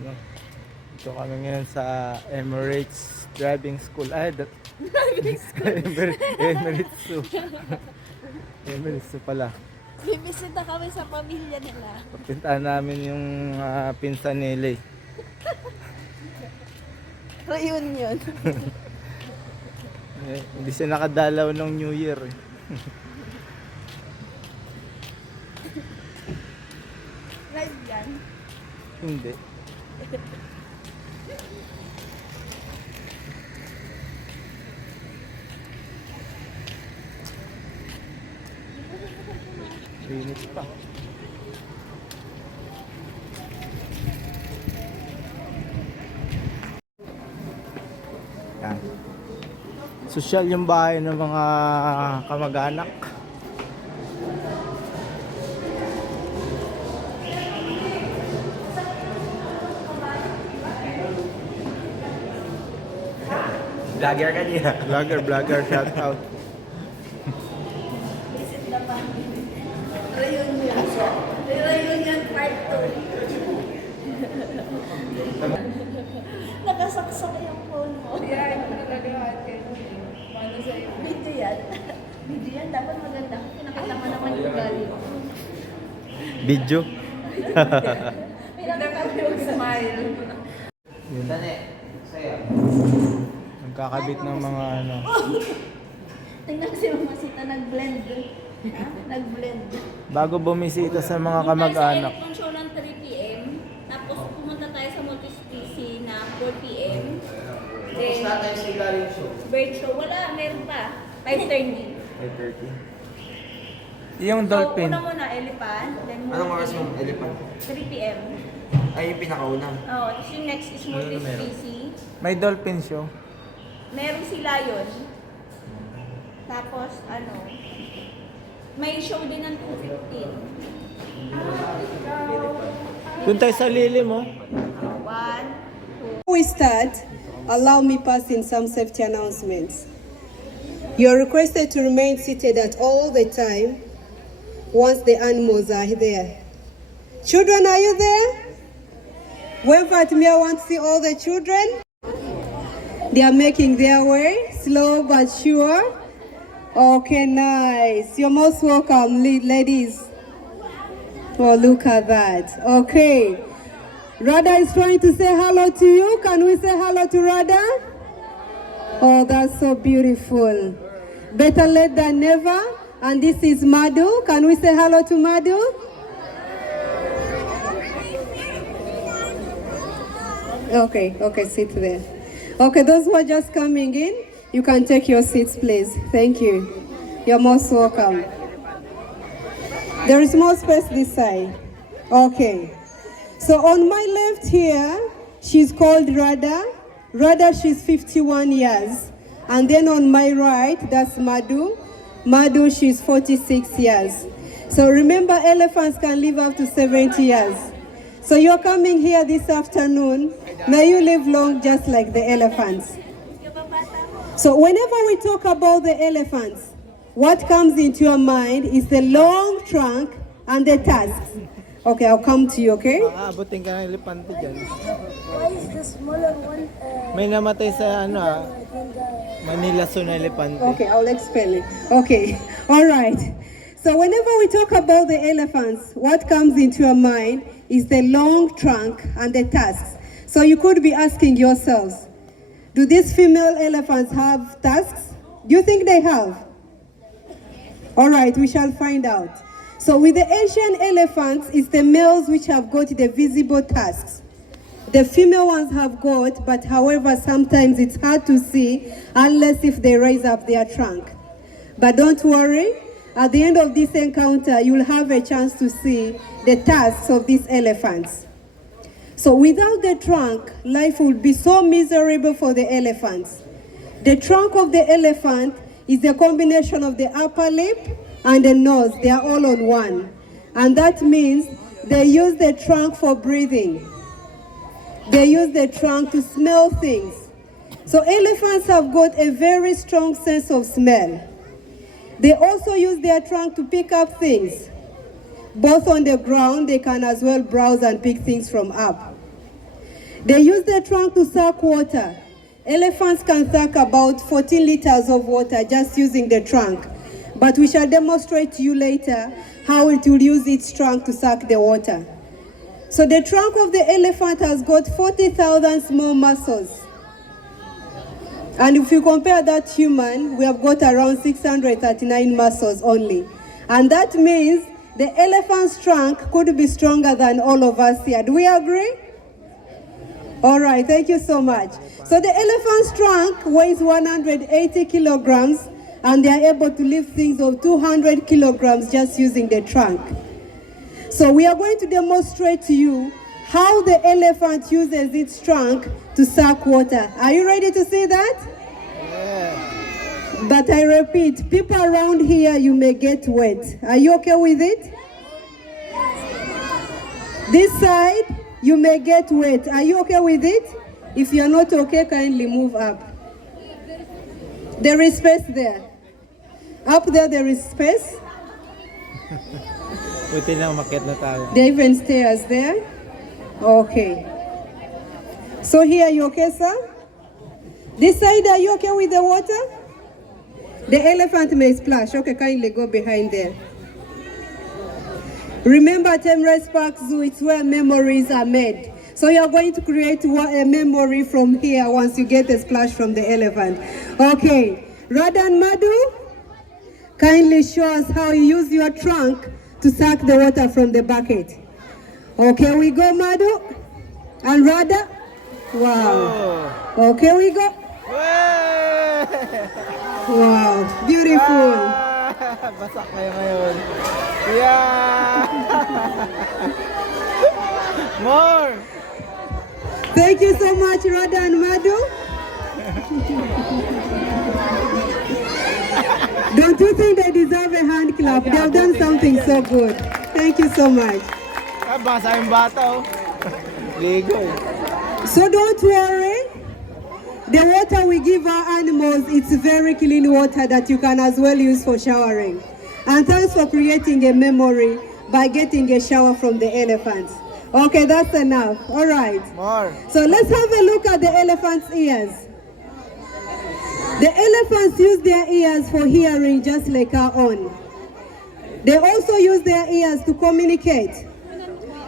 No? Ito kami ngayon sa Emirates Driving School. Emirates Zoo. Emirates Zoo pala. Bibisita kami sa pamilya nila. Pagpintahan namin yung pinsan ni Lay. Reunion. Hindi siya nakadalaw ng New Year. Live yan. Hindi. Init pa. Yan. Sosyal yung bahay ng mga kamag-anak. Vlogger ka niya. Vlogger, shout out. Visit the family. Reunion. Reunion part 2. Nakasaksak yung phone mo. Yeah, ito talaga atin. Paano sa'yo? Video yan. Video yan. Dapat maganda. Pinakita mo naman yung ugali mo. Video. Pinakita mo yung Smile. Yun. Dali. Sa'yo. Nagkakabit ng mga ano. Tingnan ko si Mama Sita nag-blend. Ha? Nag-blend. Bago bumisita sa mga kamag-anak. Yung show ng 3 p.m. Tapos pumunta tayo sa multi-species na 4 p.m. Tapos na tayo sa ilalim show. Bird show. Wala, meron pa. 5:30. 5:30. Yung dolphin. So, una muna, elephant. Then Anong oras yung elephant? 3 p.m. Ay, yung pinakauna. Oh, tapos yung next is multi-species. May dolphin show. Meron si lion. Tapos, may show din ng 2:15. Doon tayo sa lilim mo. 1, 2. Before we start, allow me pass in some safety announcements. You are requested to remain seated at all the time once the animals are there. Children, are you there? Wave at me, I want to see all the children. They are making their way, slow but sure. Okay, nice. You're most welcome, ladies. Oh, look at that. Okay. Rada is trying to say hello to you. Can we say hello to Rada? Oh, that's so beautiful. Better late than never. And this is Madhu. Can we say hello to Madhu? Okay, sit there. Okay, those who are just coming in, you can take your seats, please. Thank you. You're most welcome. There is more space this side. Okay. So on my left here, she's called Rada. Rada, she's 51 years. And then on my right, that's Madhu. Madhu, she's 46 years. So remember, elephants can live up to 70 years. So you're coming here this afternoon. May you live long just like the elephants. So whenever we talk about the elephants, what comes into your mind is the long trunk and the tusks. Okay, I'll come to you, okay? Aabutin ka ng elepante dyan. Why is the smaller one? May namatay sa Manila Zoo na elepante. Okay, I'll explain it. Okay, all right. So whenever we talk about the elephants, what comes into your mind is the long trunk and the tusks. So you could be asking yourselves, do these female elephants have tusks? Do you think they have? All right, we shall find out. So with the Asian elephants, it's the males which have got the visible tusks. The female ones have got, but however, sometimes it's hard to see unless if they raise up their trunk. But don't worry, at the end of this encounter, you'll have a chance to see the tusks of these elephants. So without the trunk, life would be so miserable for the elephants. The trunk of the elephant is a combination of the upper lip and the nose. They are all on one. And that means they use the trunk for breathing. They use the trunk to smell things. So elephants have got a very strong sense of smell. They also use their trunk to pick up things. Both on the ground, they can as well browse and pick things from up. They use the trunk to suck water. Elephants can suck about 14 liters of water just using the trunk. But we shall demonstrate to you later how it will use its trunk to suck the water. So the trunk of the elephant has got 40,000 small muscles. And if you compare that to human, we have got around 639 muscles only. And that means the elephant's trunk could be stronger than all of us here. Do we agree? All right, thank you so much. So the elephant's trunk weighs 180 kilograms, and they are able to lift things of 200 kilograms just using the trunk. So we are going to demonstrate to you how the elephant uses its trunk to suck water. Are you ready to see that? Yeah. But I repeat, people around here, you may get wet. Are you okay with it? This side, you may get wet. Are you okay with it? If you're not okay, kindly move up. There is space there. Up there is space. Buti na umakyat na tayo. There are even stairs there. Okay. So here, you okay, sir? This side, are you okay with the water? The elephant may splash. Okay, kindly go behind there. Remember at Emirates Park Zoo, it's where memories are made. So you're going to create a memory from here once you get a splash from the elephant. Okay, Radha and Madhu, kindly show us how you use your trunk to suck the water from the bucket. Okay, we go, Madhu and Radha. Wow. Okay, we go. Wow, beautiful. Basak kayo ngayon. Yeah! More! Thank you so much, Radha and Madhu. Don't you think they deserve a hand clap? They have done something so good. Thank you so much. Basa yung bata oh. Ligo eh. So don't worry. The water we give our animals, it's very clean water that you can as well use for showering. And thanks for creating a memory by getting a shower from the elephants. Okay, that's enough. All right. More. So let's have a look at the elephant's ears. The elephants use their ears for hearing just like our own. They also use their ears to communicate.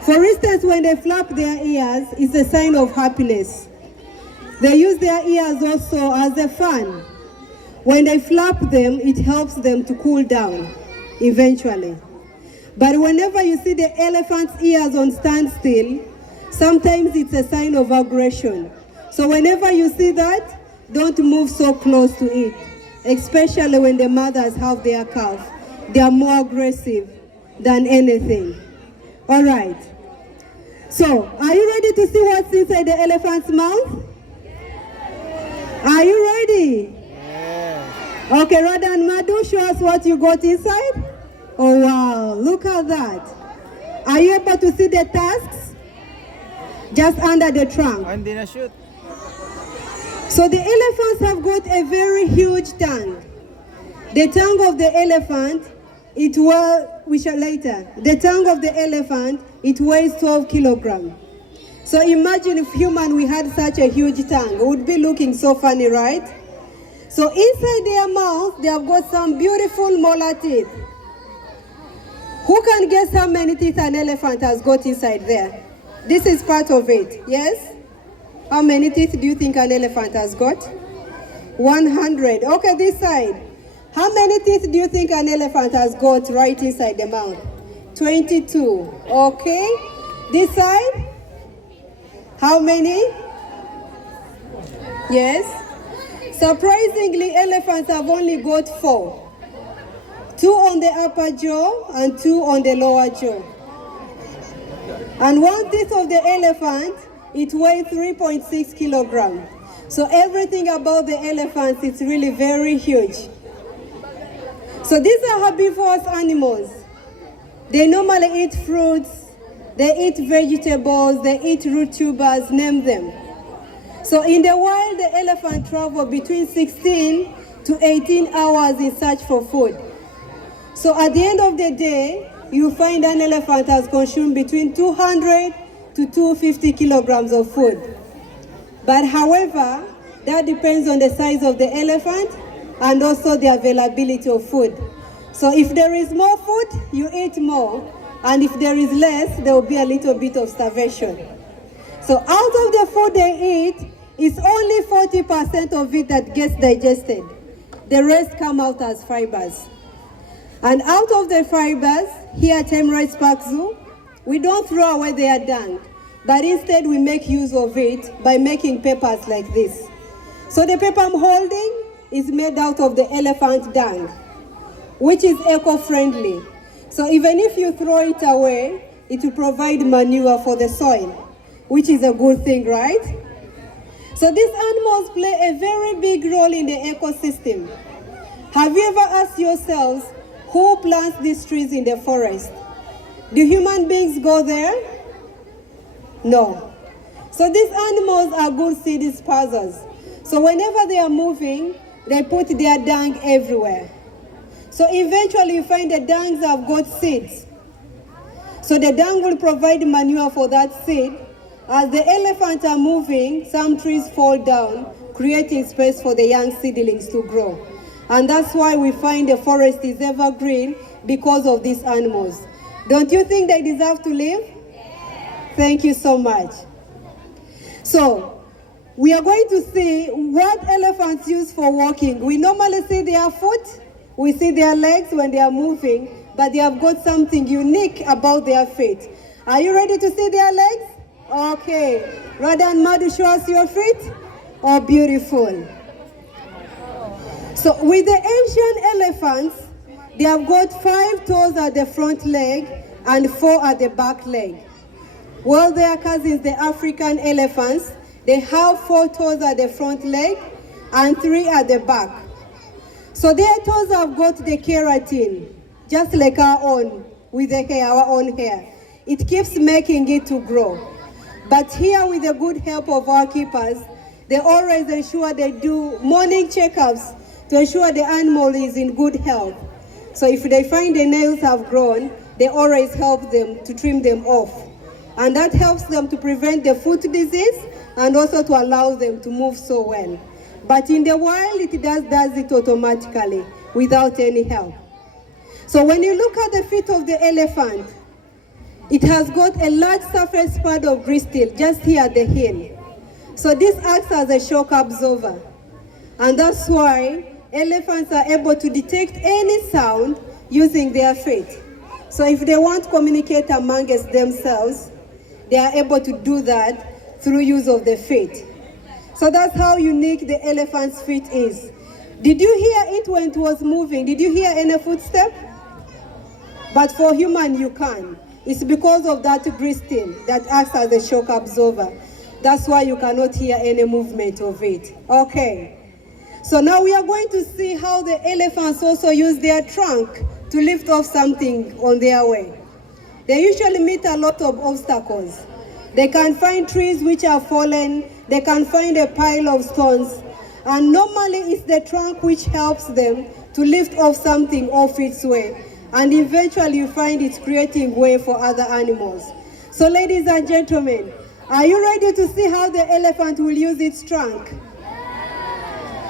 For instance, when they flap their ears, it's a sign of happiness. They use their ears also as a fan. When they flap them, it helps them to cool down eventually. But whenever you see the elephant's ears on standstill, sometimes it's a sign of aggression. So whenever you see that, don't move so close to it, especially when the mothers have their calf. They are more aggressive than anything. All right. So, are you ready to see what's inside the elephant's mouth? Are you ready? Yeah. Okay, Radha and Madhu, show us what you got inside. Oh wow, look at that. Are you able to see the tusks? Just under the trunk. Hindi na shoot. So the elephants have got a very huge tongue. The tongue of the elephant, the tongue of the elephant, it weighs 12 kilograms. So imagine if human, we had such a huge tongue. It would be looking so funny, right? So inside their mouth, they have got some beautiful molar teeth. Who can guess how many teeth an elephant has got inside there? This is part of it, yes? How many teeth do you think an elephant has got? 100. Okay, this side. How many teeth do you think an elephant has got right inside the mouth? 22. Okay. This side? How many? Yes. Surprisingly, elephants have only got 4. 2 on the upper jaw and 2 on the lower jaw. And 1 teeth of the elephant, it weighs 3.6 kilograms. So everything about the elephants is really very huge. So these are herbivorous animals. They normally eat fruits, they eat vegetables, they eat root tubers, name them. So in the wild, the elephant travels between 16 to 18 hours in search for food. So at the end of the day, you find an elephant has consumed between 200 to 250 kilograms of food. But however, that depends on the size of the elephant and also the availability of food. So if there is more food, you eat more. And if there is less, there will be a little bit of starvation. So out of the food they eat, it's only 40% of it that gets digested. The rest come out as fibers. And out of the fibers, here at Emirates Park Zoo, we don't throw away their dung, but instead we make use of it by making papers like this. So the paper I'm holding is made out of the elephant dung, which is eco-friendly. So even if you throw it away, it will provide manure for the soil, which is a good thing, right? So these animals play a very big role in the ecosystem. Have you ever asked yourselves, who plants these trees in the forest? Do human beings go there? No. So these animals are good seed dispersers. So whenever they are moving, they put their dung everywhere. So eventually you find the dungs have got seeds. So the dung will provide manure for that seed. As the elephants are moving, some trees fall down, creating space for the young seedlings to grow. And that's why we find the forest is evergreen, because of these animals. Don't you think they deserve to live? Thank you so much. So, we are going to see what elephants use for walking. We normally see their foot, we see their legs when they are moving, but they have got something unique about their feet. Are you ready to see their legs? Okay. Radha and Madhu, show us your feet. Oh, beautiful. So with the Asian elephants, they have got 5 toes at the front leg and 4 at the back leg. While their cousins, the African elephants, they have 4 toes at the front leg and 3 at the back. So their toes have got the keratin, just like our own, with the hair, our own hair. It keeps making it to grow. But here, with the good help of our keepers, they always ensure they do morning checkups to ensure the animal is in good health. So if they find the nails have grown, they always help them to trim them off. And that helps them to prevent the foot disease and also to allow them to move so well. But in the wild, it does it automatically without any help. So when you look at the feet of the elephant, it has got a large surface pad of gristle just here at the heel. So this acts as a shock absorber. And that's why elephants are able to detect any sound using their feet. So if they want to communicate amongst themselves, they are able to do that through use of the feet. So that's how unique the elephant's feet is. Did you hear it when it was moving? Did you hear any footstep? But for human, you can. It's because of that gristle that acts as a shock absorber. That's why you cannot hear any movement of it. Okay. So now we are going to see how the elephants also use their trunk to lift off something on their way. They usually meet a lot of obstacles. They can find trees which are fallen, they can find a pile of stones, and normally it's the trunk which helps them to lift off something off its way. And eventually you find it's creating way for other animals. So ladies and gentlemen, are you ready to see how the elephant will use its trunk?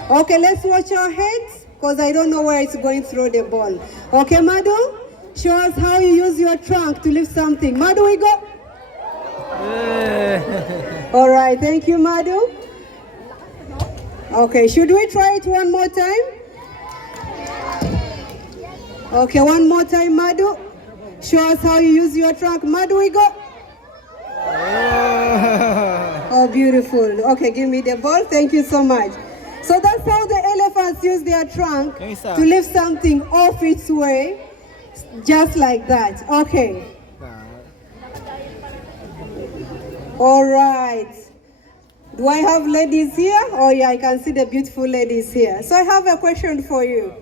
Okay, let's watch our heads, because I don't know where it's going through the ball. Okay, Madhu, show us how you use your trunk to lift something. Madhu, we go. All right, thank you, Madhu. Okay, should we try it one more time? Okay, one more time, Madhu. Show us how you use your trunk. Madhu, we go. Oh, beautiful. Okay, give me the ball. Thank you so much. So that's how the elephants use their trunk to lift something off its way, just like that. Okay. All right. Do I have ladies here? Oh yeah, I can see the beautiful ladies here. So I have a question for you.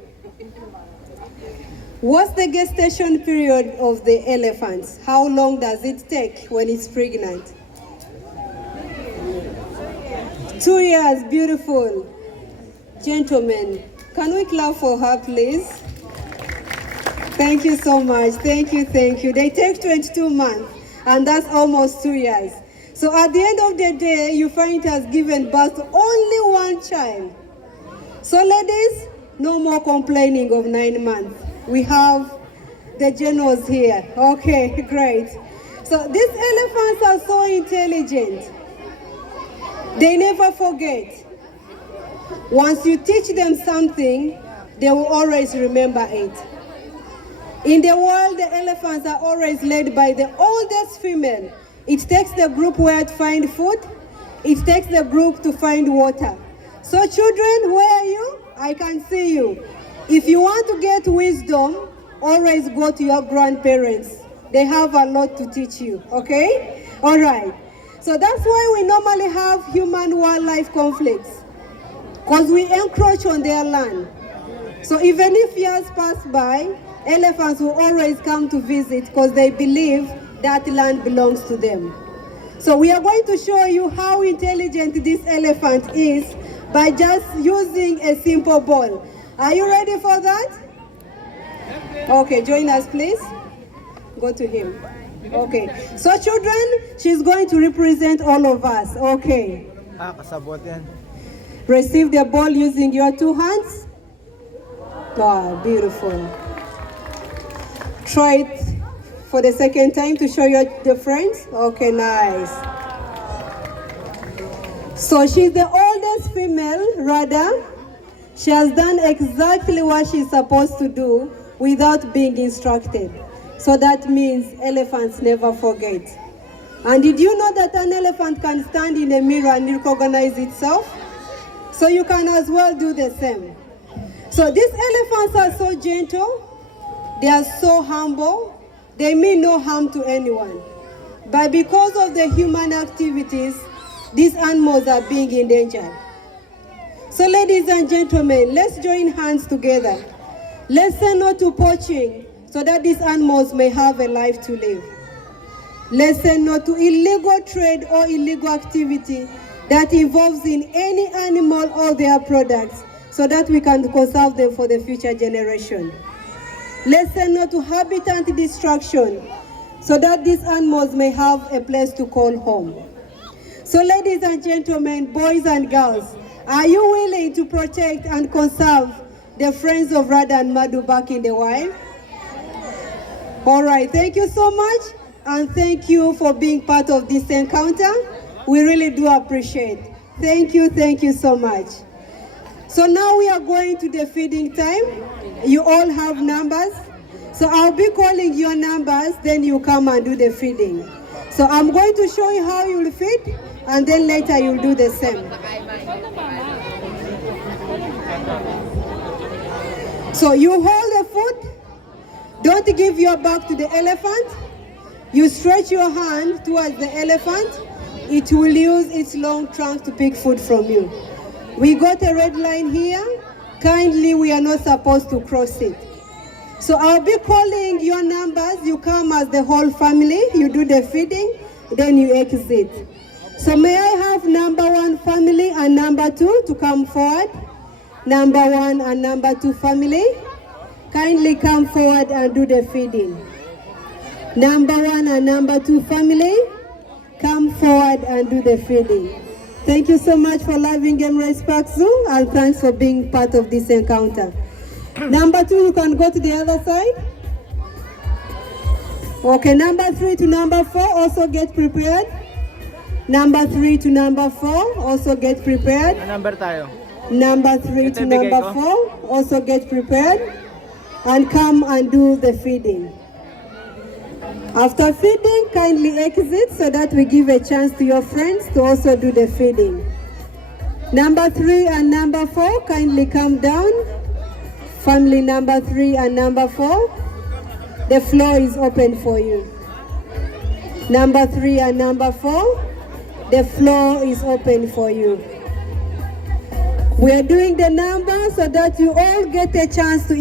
What's the gestation period of the elephants? How long does it take when it's pregnant? 2 years, beautiful. Gentlemen, can we clap for her, please? Thank you so much. Thank you, thank you. They take 22 months, and that's almost 2 years. So at the end of the day, you find it has given birth to only one child. So ladies, no more complaining of 9 months. We have the generals here. Okay, great. So these elephants are so intelligent. They never forget. Once you teach them something, they will always remember it. In the world, the elephants are always led by the oldest female. It takes the group where to find food. It takes the group to find water. So children, where are you? I can see you. If you want to get wisdom, always go to your grandparents. They have a lot to teach you, okay? All right. So that's why we normally have human-wildlife conflicts, because we encroach on their land. So even if years pass by, elephants will always come to visit because they believe that land belongs to them. So we are going to show you how intelligent this elephant is by just using a simple ball. Are you ready for that? Okay, join us please. Go to him. Okay, so children, she's going to represent all of us. Okay. Kasabot yan. Receive the ball using your 2 hands. Wow, beautiful. Try it for the second time to show your friends. Okay, nice. So she's the oldest female, rather. She has done exactly what she's supposed to do without being instructed. So that means elephants never forget. And did you know that an elephant can stand in a mirror and recognize itself? So you can as well do the same. So these elephants are so gentle, they are so humble, they mean no harm to anyone. But because of the human activities, these animals are being endangered. So ladies and gentlemen, let's join hands together. Let's say no to poaching so that these animals may have a life to live. Let's say no to illegal trade or illegal activity that involves in any animal or their products so that we can conserve them for the future generation. Let's say no to habitat destruction so that these animals may have a place to call home. So ladies and gentlemen, boys and girls, are you willing to protect and conserve the friends of Radha and Madhu back in the wild? All right, thank you so much, and thank you for being part of this encounter. We really do appreciate. Thank you so much. So now we are going to the feeding time. You all have numbers. So I'll be calling your numbers, then you come and do the feeding. So I'm going to show you how you'll feed, and then later you'll do the same. So you hold the food. Don't give your back to the elephant. You stretch your hand towards the elephant. It will use its long trunk to pick food from you. We got a red line here. Kindly, we are not supposed to cross it. So I'll be calling your numbers. You come as the whole family. You do the feeding, then you exit. So may I have number 1 family and number 2 to come forward? Number 1 and number 2 family. Kindly come forward and do the feeding. Number 1 and number 2 family, come forward and do the feeding. Thank you so much for loving Emirates Park Zoo, and thanks for being part of this encounter. Number 2, you can go to the other side. Okay, number 3 to number 4, also get prepared. Number 3 to number 4, also get prepared. Number tayo. Number 3 to number 4, also get prepared. And come and do the feeding. After feeding, kindly exit so that we give a chance to your friends to also do the feeding. Number 3 and number 4, kindly come down. Family number 3 and number 4, the floor is open for you. Number 3 and number 4, the floor is open for you. We are doing the number so that you all get a chance to